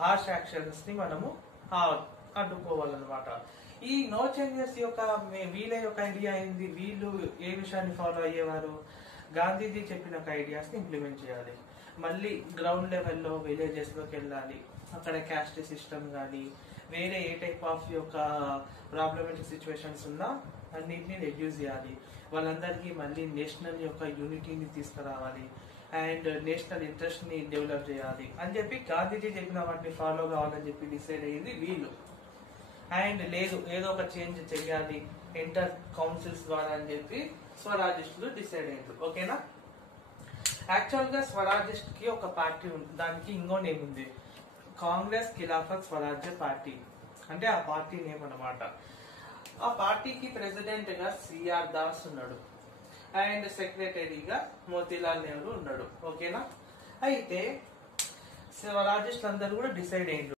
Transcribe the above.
Harsh actions ని మనము అడ్డుకోవాలన్నమాట. ఈ నో చేంజెస్ యొక్క వీళ్ళ యొక్క ఐడియా ఏంది? వీళ్ళు ఏ విషయాన్ని ఫాలో అయ్యేవారు? గాంధీజీ చెప్పిన ఒక ఐడియాస్ ని ఇంప్లిమెంట్ చేయాలి. మళ్ళీ గ్రౌండ్ లెవెల్లో విలేజెస్ లోకి వెళ్ళాలి. అక్కడ క్యాస్ట్ సిస్టమ్ కానీ వేరే ఏ టైప్ ఆఫ్ యొక్క ప్రాబ్లమేటిక్ సిచ్యువేషన్స్ ఉన్నా అన్నింటినీ రెడ్యూస్ చేయాలి. వాళ్ళందరికీ మళ్ళీ నేషనల్ యొక్క యూనిటీని తీసుకురావాలి అండ్ నేషనల్ ఇంట్రెస్ట్ ని డెవలప్ చేయాలి అని చెప్పి గాంధీజీ చెప్పిన వాటిని ఫాలో కావాలని చెప్పి డిసైడ్ అయ్యింది వీళ్ళు. అండ్ లేదు ఏదో ఒక చేంజ్ చెయ్యాలి ఇంటర్ కౌన్సిల్స్ ద్వారా అని చెప్పి స్వరాజిస్టులు డిసైడ్ అయ్యారు. ఓకేనా? యాక్చువల్ గా స్వరాజిస్ట్ కి ఒక పార్టీ ఉంది, దానికి ఇంకో నేమ్ ఉంది, కాంగ్రెస్ ఖిలాఫత్ స్వరాజ్య పార్టీ అంటే ఆ పార్టీ నేమ్ అన్నమాట. ఆ పార్టీకి ప్రెసిడెంట్ గా సిఆర్ దాస్ ఉన్నాడు అండ్ సెక్రటరీగా మోతీలాల్ నెహ్రూ ఉన్నాడు. ఓకేనా? అయితే స్వరాజిస్టులు అందరూ కూడా డిసైడ్ అయ్యారు